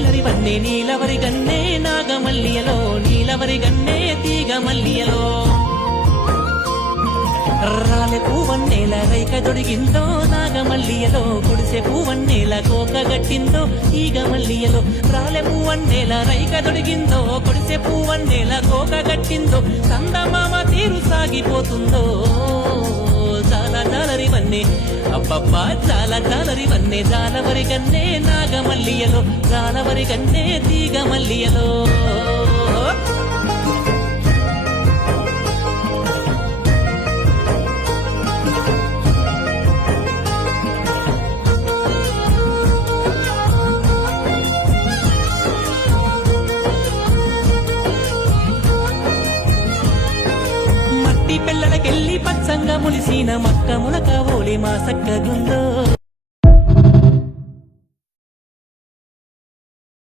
నీలరి వన్నే నీలవరి గన్నే నాగమల్లియలో నీలవరి గన్నే తీగ మల్లియలో రాలె పూవన్నేల రైక దొడిగిందో నాగమల్లియలో కొడిసె పూవన్నేల కోక గట్టిందో ఈగ మల్లియలో రాలె పూవన్నేల రైక దొడిగిందో కొడిసె పూవన్నేల కోక గట్టిందో సందమామ తీరు సాగిపోతుందో చాలా జాలరి వన్నే అబ్బబ్బా చాలా జాలరి వన్నే జాలవరి గన్నే నాగమల్లియలో జాలవరి గన్నే తీగ మల్లియలో పిల్లలకెళ్ళి పచ్చంగా ములిసిన మక్క మునక ఓలి మా సక్కగుందో